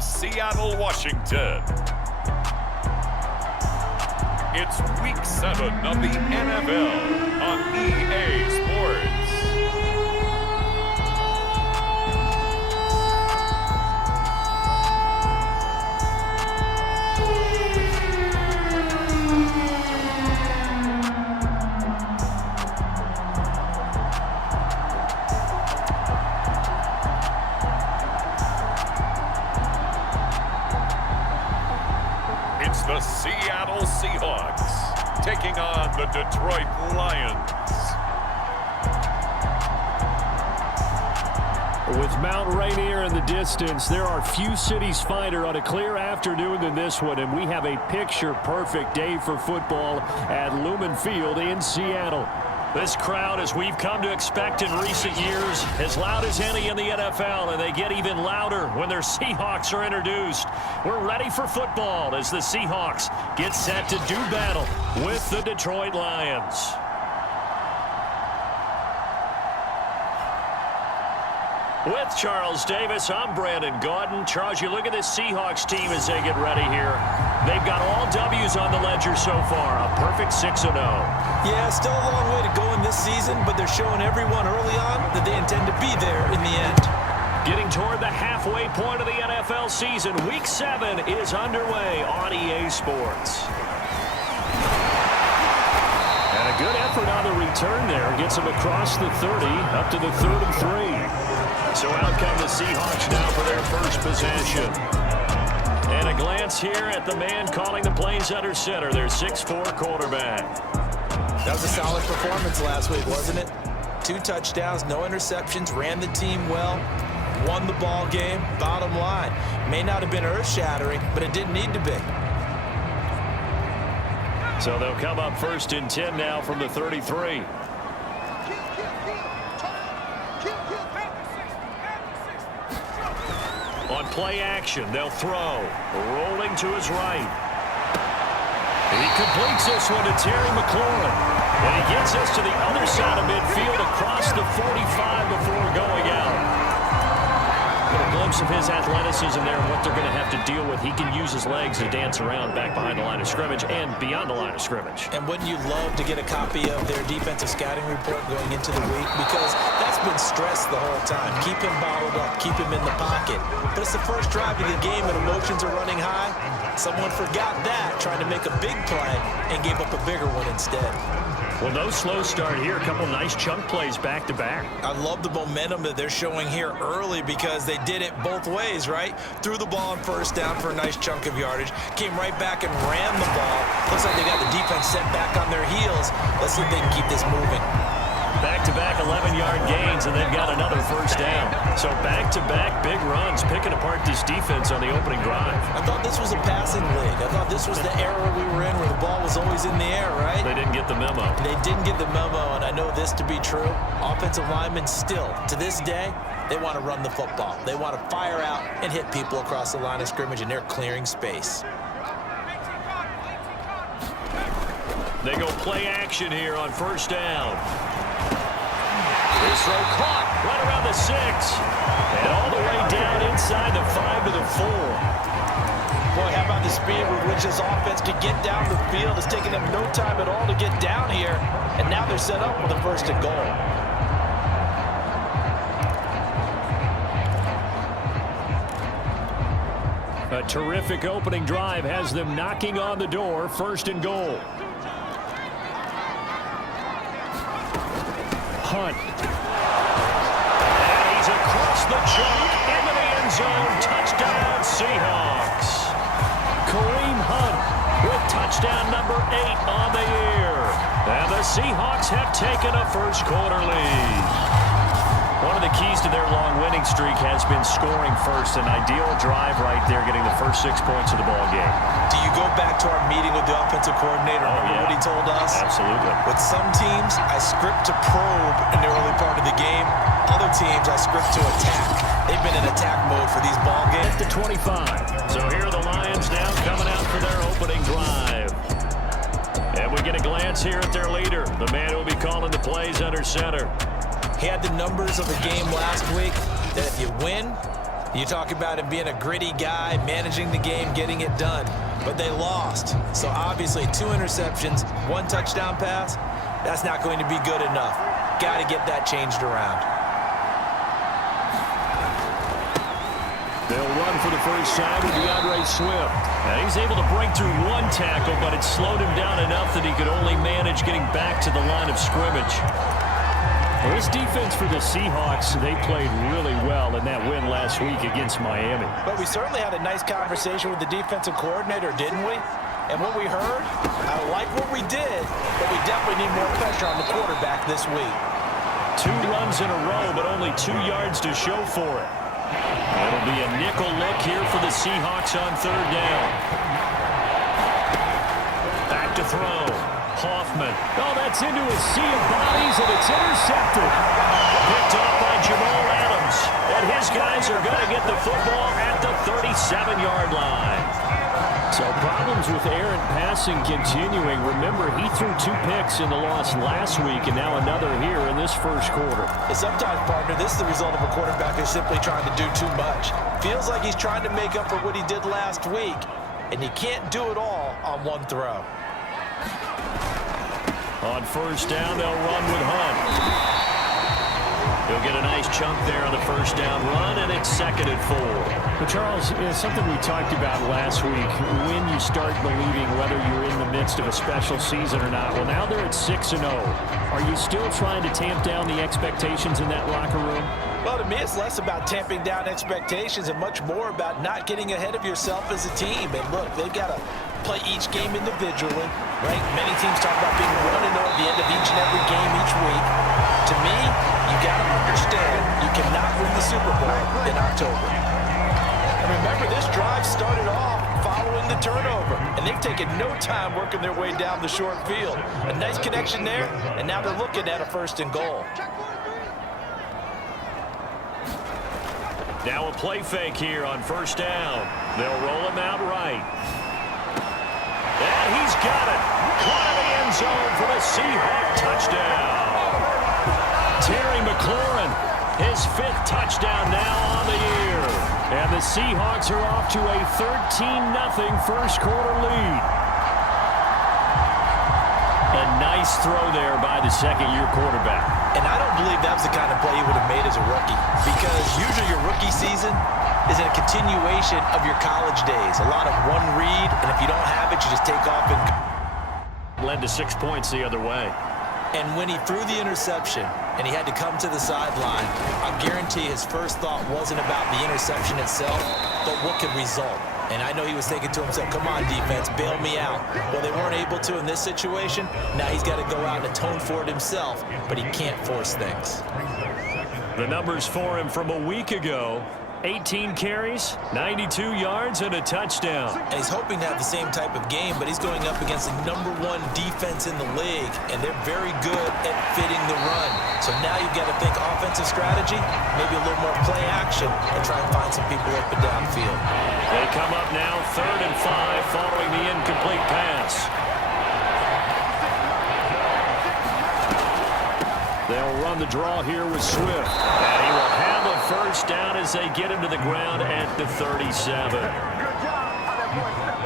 Seattle, Washington. It's Week 7 of the NFL on EA Sports. It's the Seattle Seahawks taking on the Detroit Lions. With Mount Rainier in the distance, there are few cities finer on a clear afternoon than this one, and we have a picture-perfect day for football at Lumen Field in Seattle. This crowd, as we've come to expect in recent years, as loud as any in the NFL, and they get even louder when their Seahawks are introduced. We're ready for football as the Seahawks get set to do battle with the Detroit Lions. With Charles Davis, I'm Brandon Gaudin. Charles, you look at this Seahawks team as they get ready here. They've got all W's on the ledger so far, a perfect 6-0. Yeah, still a long way to go in this season, but they're showing everyone early on that they intend to be there in the end. Getting toward the halfway point of the NFL season, Week 7 is underway on EA Sports. And a good effort on the return there. Gets them across the 30, up to the 3rd and 3. So out come the Seahawks now for their first possession. And a glance here at the man calling the plays under center, their 6'4" quarterback. That was a solid performance last week, wasn't it? 2 touchdowns, no interceptions, ran the team well, won the ball game. Bottom line, may not have been earth-shattering, but it didn't need to be. So they'll come up 1st and 10 now from the 33. On play action, they'll throw. Rolling to his right. He completes this one to Terry McLaurin. And he gets us to the other side of midfield across the 45 before going out. Get a glimpse of his athleticism there and what they're going to have to deal with. He can use his legs to dance around back behind the line of scrimmage and beyond the line of scrimmage. And wouldn't you love to get a copy of their defensive scouting report going into the week? Because that's been stressed the whole time. Keep him bottled up, keep him in the pocket. But it's the first drive of the game and emotions are running high. Someone forgot that, trying to make a big play and gave up a bigger one instead. Well, no slow start here. A couple nice chunk plays back-to-back. I love the momentum that they're showing here early because they did it both ways, right? Threw the ball on 1st down for a nice chunk of yardage. Came right back and ran the ball. Looks like they got the defense set back on their heels. Let's see if they can keep this moving. Back-to-back 11-yard gains, and they've got another 1st down. So back-to-back big runs, picking apart this defense on the opening drive. I thought this was a passing league. I thought this was the era we were in where the ball was always in the air, right? They didn't get the memo. They didn't get the memo, and I know this to be true. Offensive linemen still, to this day, they want to run the football. They want to fire out and hit people across the line of scrimmage, and they're clearing space. They go play action here on 1st down. This throw caught right around the 6. And all the way down inside the 5 to the 4. Boy, how about the speed with which this offense could get down the field? It's taking them no time at all to get down here. And now they're set up with a 1st and goal. A terrific opening drive has them knocking on the door. 1st and goal. Hunt. And he's across the chalk into the end zone. Touchdown, Seahawks. Kareem Hunt with touchdown number 8 on the year. And the Seahawks have taken a 1st quarter lead. One of the keys to their long winning streak has been scoring first. An ideal drive right there, getting the first 6 points of the ball game. Do you go back to our meeting with the offensive coordinator? Remember what he told us? Absolutely. With some teams, I script to probe in the early part of the game. Other teams, I script to attack. They've been in attack mode for these ball games. At the 25. So here are the Lions now coming out for their opening drive. And we get a glance here at their leader, the man who will be calling the plays under center. He had the numbers of a game last week that if you win, You talk about him being a gritty guy, managing the game, getting it done. But they lost. So obviously 2 interceptions, 1 touchdown pass, that's not going to be good enough. Got to get that changed around. They'll run for the first time with DeAndre Swift. Now he's able to break through 1 tackle, but it slowed him down enough that he could only manage getting back to the line of scrimmage. Well, this defense for the Seahawks, they played really well in that win last week against Miami. But we certainly had a nice conversation with the defensive coordinator, didn't we? And what we heard, I like what we did, but we definitely need more pressure on the quarterback this week. 2 runs in a row, but only 2 yards to show for it. It'll be a nickel look here for the Seahawks on 3rd down. Back to throw. Hoffman. Oh, that's into a sea of bodies, and it's intercepted. Picked off by Jamal Adams. And his guys are going to get the football at the 37-yard line. So problems with errant passing continuing. Remember, he threw 2 picks in the loss last week, and now another here in this first quarter. And sometimes, partner, this is the result of a quarterback who's simply trying to do too much. Feels like he's trying to make up for what he did last week, and he can't do it all on 1 throw. On 1st down, they'll run with Hunt. He'll get a nice chunk there on the 1st down run, and it's 2nd and 4. But Charles, something we talked about last week, when you start believing whether you're in the midst of a special season or not. Well, now they're at 6-0. Are you still trying to tamp down the expectations in that locker room? Well, to me, it's less about tamping down expectations and much more about not getting ahead of yourself as a team. And look, they've got to play each game individually, right? Many teams talk about being 1-0 at the end of each and every game each week. To me, you got to understand you cannot win the Super Bowl in October. And remember, this drive started off following the turnover, and they've taken no time working their way down the short field. A nice connection there, and now they're looking at a 1st and goal. Now a play fake here on 1st down. They'll roll him out right. And he's got it. Caught in the end zone for the Seahawk touchdown. Terry McLaurin, his 5th touchdown now on the year. And the Seahawks are off to a 13-0 first quarter lead. A nice throw there by the 2nd-year quarterback. And I don't believe that was the kind of play he would have made as a rookie, because usually your rookie season is a continuation of your college days. A lot of 1 read, and if you don't have it, you just take off and led to 6 points the other way. And when he threw the interception and he had to come to the sideline, I guarantee his first thought wasn't about the interception itself, but what could result. And I know he was thinking to himself, come on, defense, bail me out. Well, they weren't able to in this situation. Now he's got to go out and atone for it himself, but he can't force things. The numbers for him from a week ago: 18 carries, 92 yards, and a touchdown. And he's hoping to have the same type of game, but he's going up against the #1 defense in the league, and they're very good at fitting the run. So now you've got to think offensive strategy, maybe a little more play action, and try and find some people up and down the field. They come up now 3rd and 5 following the incomplete pass. They'll run the draw here with Swift. And he will have a 1st down as they get him to the ground at the 37.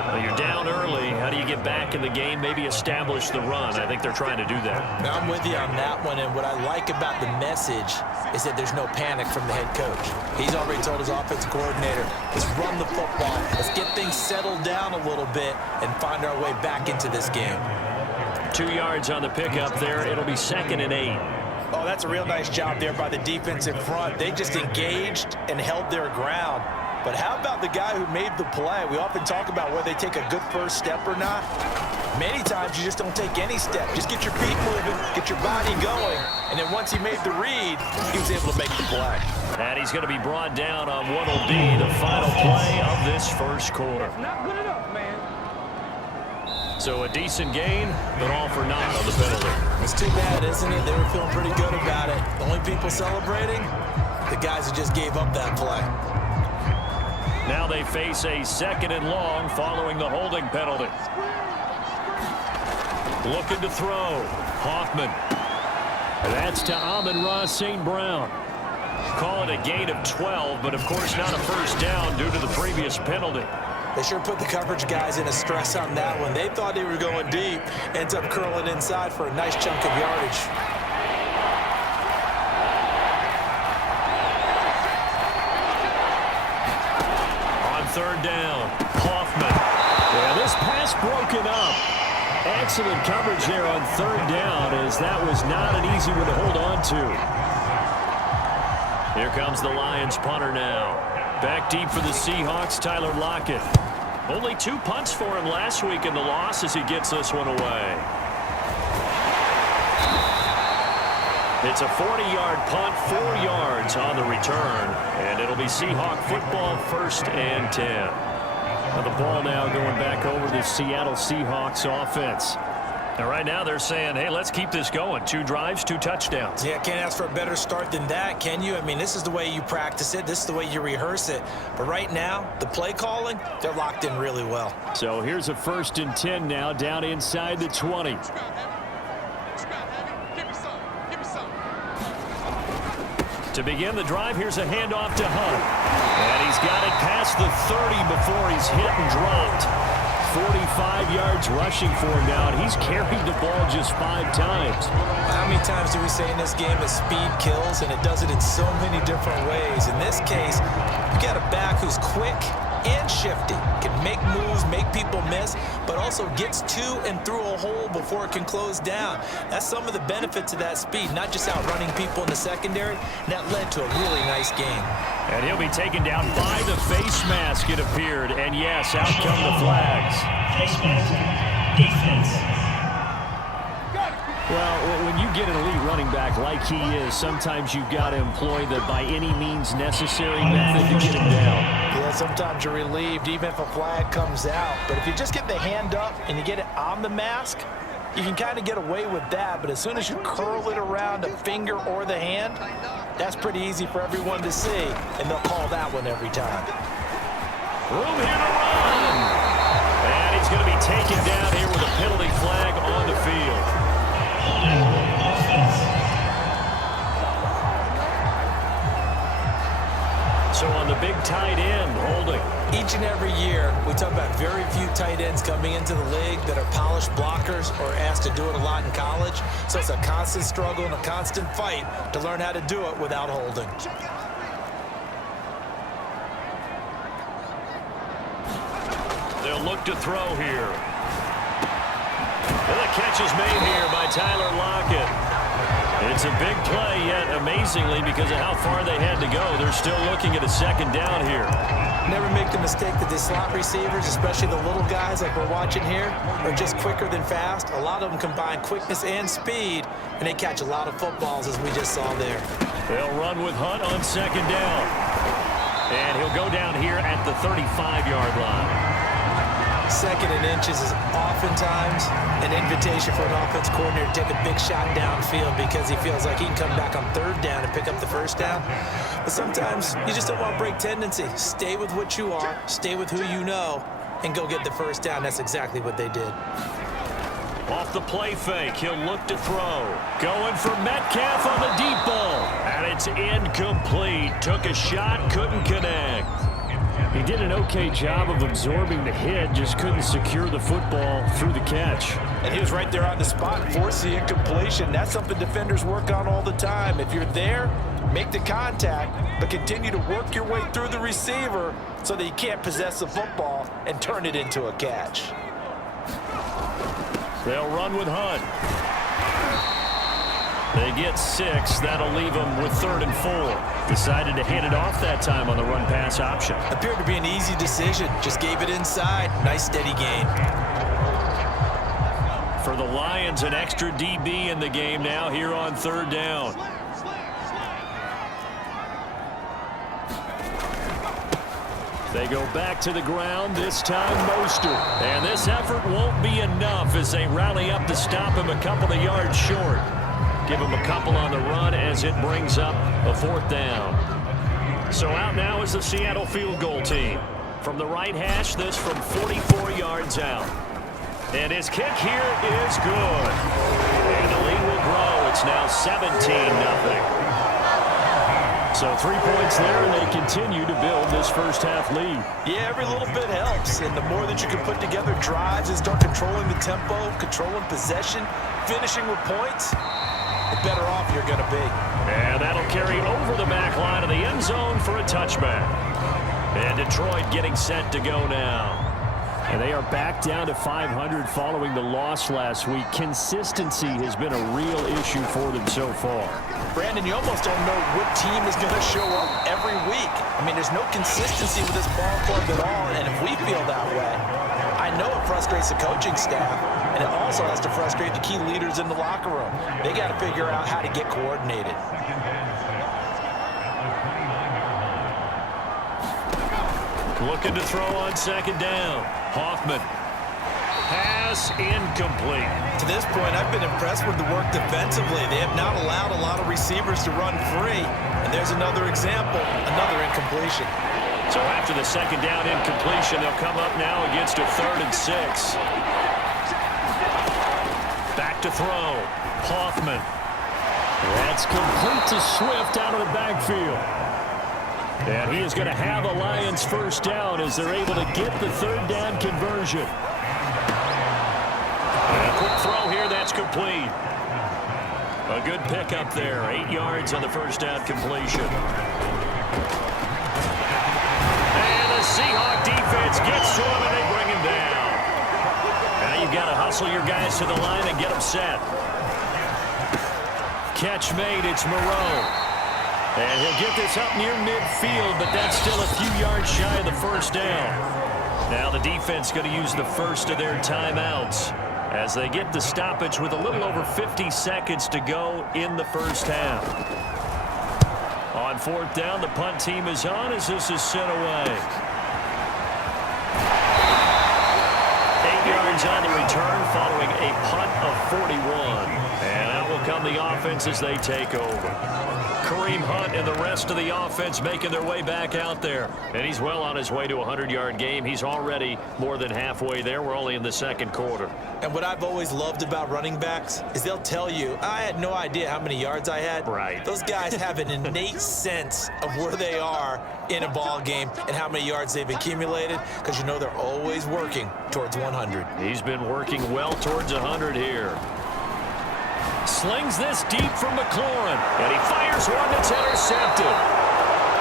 Well, you're down early. How do you get back in the game, maybe establish the run? I think they're trying to do that. Now, I'm with you on that one, and what I like about the message is that there's no panic from the head coach. He's already told his offensive coordinator, let's run the football, let's get things settled down a little bit and find our way back into this game. 2 yards on the pickup there. It'll be 2nd and 8. Oh, that's a real nice job there by the defensive front. They just engaged and held their ground. But how about the guy who made the play? We often talk about whether they take a good first step or not. Many times you just don't take any step. Just get your feet moving, get your body going, and then once he made the read, he was able to make the play. And he's going to be brought down on what will be the final play of this first quarter. That's not good enough, man. So a decent gain, but all for naught on the penalty. It's too bad, isn't it? They were feeling pretty good about it. The only people celebrating, the guys who just gave up that play. Now they face a 2nd and long following the holding penalty. Looking to throw. Hoffman. That's to Amon-Ra St. Brown. Call it a gain of 12, but of course not a first down due to the previous penalty. They sure put the coverage guys in a stress on that one. They thought they were going deep. Ends up curling inside for a nice chunk of yardage. On third down, Hoffman. Yeah, this pass broken up. Excellent coverage there on third down, as that was not an easy one to hold on to. Here comes the Lions punter now. Back deep for the Seahawks, Tyler Lockett. Only 2 punts for him last week in the loss as he gets this one away. It's a 40-yard punt, 4 yards on the return, and it'll be Seahawk football, 1st and 10. Now the ball now going back over to the Seattle Seahawks offense. And right now they're saying, hey, let's keep this going. 2 drives, 2 touchdowns. Yeah, can't ask for a better start than that, can you? I mean, this is the way you practice it. This is the way you rehearse it. But right now, the play calling, they're locked in really well. So here's a 1st and 10 now, down inside the 20. To begin the drive, here's a handoff to Hunt. And he's got it past the 30 before he's hit and dropped. 45 yards rushing for him now, and he's carried the ball just 5 times. How many times do we say in this game that speed kills, and it does it in so many different ways? In this case, you got a back who's quick and shifty, can make moves, make people miss, but also gets to and through a hole before it can close down. That's some of the benefits of that speed, not just outrunning people in the secondary, and that led to a really nice game. And he'll be taken down by the face mask, it appeared. And yes, out come the flags. Face mask, defense. Well, when you get an elite running back like he is, sometimes you've got to employ the by any means necessary method to get him down. Yeah, sometimes you're relieved even if a flag comes out. But if you just get the hand up and you get it on the mask, you can kind of get away with that. But as soon as you curl it around a finger or the hand, that's pretty easy for everyone to see, and they'll call that one every time. Room here to run. And he's going to be taken down here with a penalty flag on the field. So on the big tight end, holding. Each and every year, we talk about very few tight ends coming into the league that are polished blockers or asked to do it a lot in college. So it's a constant struggle and a constant fight to learn how to do it without holding. They'll look to throw here. And the catch is made here by Tyler Lockett. It's a big play, yet amazingly, because of how far they had to go, they're still looking at a 2nd down here. Never make the mistake that the slot receivers, especially the little guys like we're watching here, are just quicker than fast. A lot of them combine quickness and speed, and they catch a lot of footballs, as we just saw there. They'll run with Hunt on 2nd down. And he'll go down here at the 35-yard line. 2nd and inches is oftentimes an invitation for an offense coordinator to take a big shot downfield because he feels like he can come back on 3rd down and pick up the 1st down. But sometimes you just don't want to break tendency. Stay with what you are, stay with who you know, and go get the 1st down. That's exactly what they did. Off the play fake, he'll look to throw. Going for Metcalf on the deep ball. And it's incomplete. Took a shot, couldn't connect. He did an okay job of absorbing the hit, just couldn't secure the football through the catch. And he was right there on the spot, forced the incompletion. That's something defenders work on all the time. If you're there, make the contact, but continue to work your way through the receiver so that you can't possess the football and turn it into a catch. They'll run with Hunt. They get 6. That'll leave them with 3rd and 4. Decided to hand it off that time on the run-pass option. Appeared to be an easy decision. Just gave it inside. Nice, steady gain. For the Lions, an extra DB in the game now here on 3rd down. They go back to the ground, this time Mostert. And this effort won't be enough as they rally up to stop him a couple of yards short. Give him a couple on the run as it brings up a 4th down. So out now is the Seattle field goal team. From the right hash, this from 44 yards out. And his kick here is good. And the lead will grow. It's now 17-0. So 3 points there, and they continue to build this first half lead. Yeah, every little bit helps, and the more that you can put together drives and start controlling the tempo, controlling possession, finishing with points, the better off you're going to be. And that'll carry over the back line of the end zone for a touchback. And Detroit getting set to go now. And they are back down to 500 following the loss last week. Consistency has been a real issue for them so far. Brandon, you almost don't know what team is going to show up every week. I mean, there's no consistency with this ball club at all, and if we feel that way, I know it frustrates the coaching staff, and it also has to frustrate the key leaders in the locker room. They got to figure out how to get coordinated. Looking to throw on second down. Hoffman. Pass incomplete. To this point, I've been impressed with the work defensively. They have not allowed a lot of receivers to run free. And there's another example, another incompletion. So after the second down incompletion, they'll come up now against a 3rd and 6. Back to throw. Hoffman. That's complete to Swift out of the backfield. And he is going to have a Lions first down as they're able to get the 3rd down conversion. And a quick throw here, that's complete. A good pickup there, 8 yards on the first down completion. And the Seahawk defense gets to him and they bring him down. Now you've got to hustle your guys to the line and get them set. Catch made, it's Moreau. And he'll get this up near midfield, but that's still a few yards shy of the first down. Now the defense going to use the first of their timeouts as they get the stoppage with a little over 50 seconds to go in the first half. On 4th down, the punt team is on as this is sent away. 8 yards on the return following a punt of 41. And out will come the offense as they take over. Kareem Hunt and the rest of the offense making their way back out there. And he's well on his way to a 100-yard game. He's already more than halfway there. We're only in the second quarter. And what I've always loved about running backs is they'll tell you, I had no idea how many yards I had. Right. Those guys have an innate sense of where they are in a ball game and how many yards they've accumulated because you know they're always working towards 100. He's been working well towards 100 here. Slings this deep from McLaurin, and he fires one that's intercepted.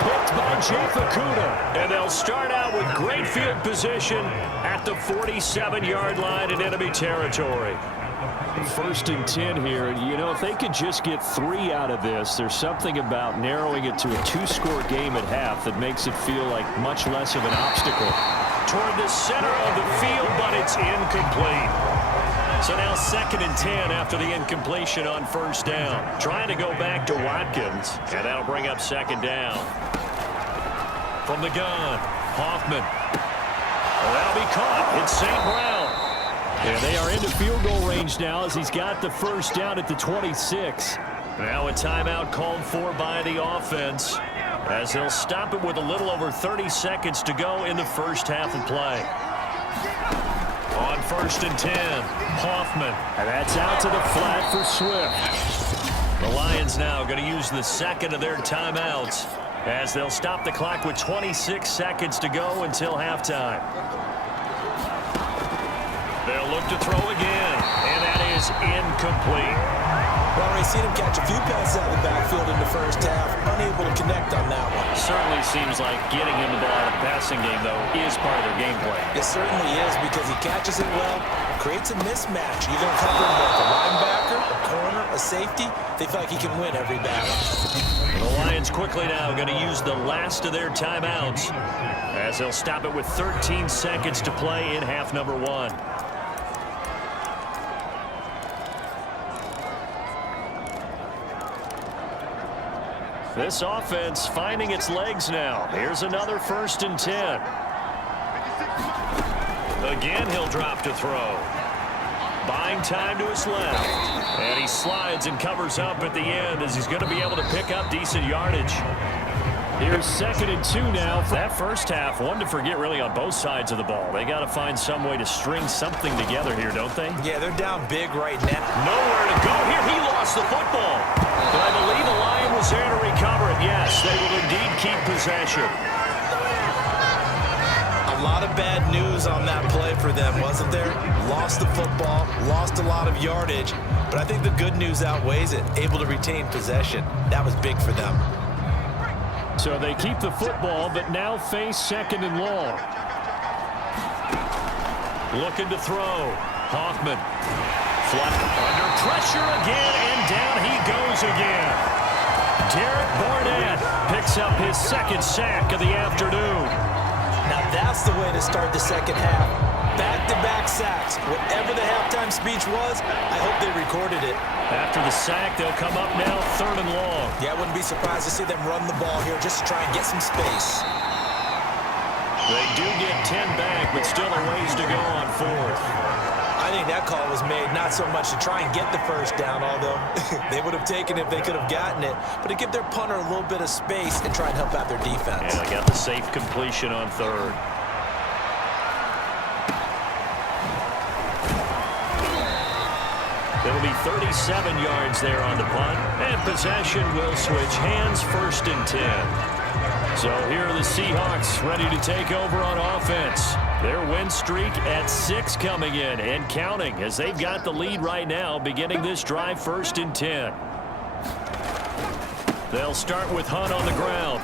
Picked by Jay Fukuda, and they'll start out with great field position at the 47-yard line in enemy territory. 1st and 10 here, and you know, if they could just get 3 out of this, there's something about narrowing it to a 2-score game at half that makes it feel like much less of an obstacle. Toward the center of the field, but it's incomplete. So now 2nd and 10 after the incompletion on 1st down. Trying to go back to Watkins, and that'll bring up 2nd down. From the gun, Hoffman. Well, that'll be caught. It's St. Brown. And they are into field goal range now as he's got the first down at the 26. Now a timeout called for by the offense as they'll stop it with a little over 30 seconds to go in the first half of play. On 1st and 10, Hoffman. And that's out to the flat for Swift. The Lions now going to use the 2nd of their timeouts as they'll stop the clock with 26 seconds to go until halftime. They'll look to throw again, and that is incomplete. Well, we've seen him catch a few passes out of the backfield in the first half, unable to connect on that one. Certainly seems like getting him the ball out of the passing game, though, is part of their game plan. It certainly is because he catches it well, creates a mismatch. You're going to cover him with a linebacker, a corner, a safety. They feel like he can win every battle. The Lions quickly now going to use the last of their timeouts as they'll stop it with 13 seconds to play in half number 1. This offense finding its legs now. Here's another 1st and 10. Again, he'll drop to throw. Buying time to his left. And he slides and covers up at the end as he's going to be able to pick up decent yardage. Here's 2nd and 2 now. That first half, one to forget really on both sides of the ball. They got to find some way to string something together here, don't they? Yeah, they're down big right now. Nowhere to go here. He lost the football. But I believe a Lion Eagles there to recover it. Yes, they will indeed keep possession. A lot of bad news on that play for them, wasn't there? Lost the football, lost a lot of yardage, but I think the good news outweighs it. Able to retain possession. That was big for them. So they keep the football, but now face 2nd and long. Looking to throw. Hoffman. Under pressure again, and down he goes again. Derek Barnett picks up his 2nd sack of the afternoon. Now that's the way to start the second half. Back-to-back sacks. Whatever the halftime speech was, I hope they recorded it. After the sack, they'll come up now 3rd and long. Yeah, I wouldn't be surprised to see them run the ball here just to try and get some space. They do get 10 back, but still a ways to go on 4th. I think that call was made not so much to try and get the first down, although they would have taken it if they could have gotten it, but to give their punter a little bit of space and try and help out their defense. And they got the safe completion on 3rd. It'll be 37 yards there on the punt, and possession will switch hands, 1st and 10. So here are the Seahawks ready to take over on offense. Their win streak at 6 coming in and counting as they've got the lead right now, beginning this drive 1st and 10. They'll start with Hunt on the ground,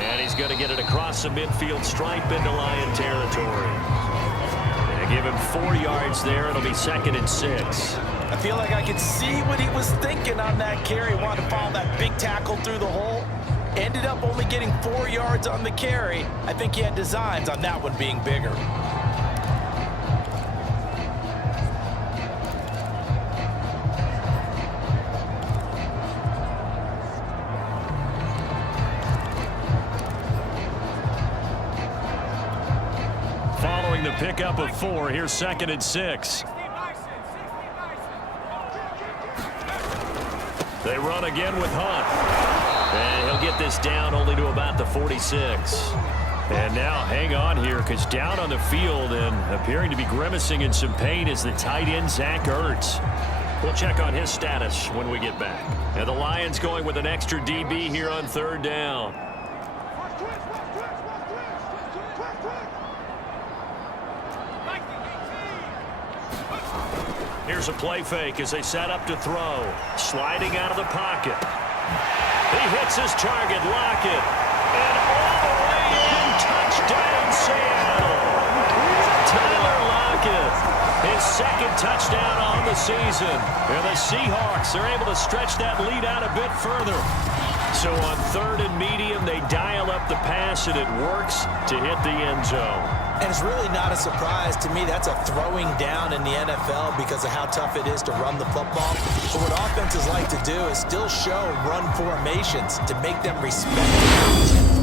and he's going to get it across the midfield stripe into Lion territory. They give him 4 yards there. It'll be 2nd and 6. I feel like I could see what he was thinking on that carry. Wanted to follow that big tackle through the hole. Ended up only getting 4 yards on the carry. I think he had designs on that one being bigger. Following the pickup of 4, here's 2nd and 6. They run again with Hunt. And he'll get this down only to about the 46. And now hang on here, because down on the field and appearing to be grimacing in some pain is the tight end, Zach Ertz. We'll check on his status when we get back. And the Lions going with an extra DB here on 3rd down. Here's a play fake as they set up to throw. Sliding out of the pocket. He hits his target, Lockett. And all the way in, touchdown Seattle. Tyler Lockett, his 2nd touchdown on the season. And the Seahawks are able to stretch that lead out a bit further. So on 3rd and medium, they dial up the pass, and it works to hit the end zone. And it's really not a surprise to me. That's a throwing down in the NFL because of how tough it is to run the football. But what offenses like to do is still show run formations to make them respect it.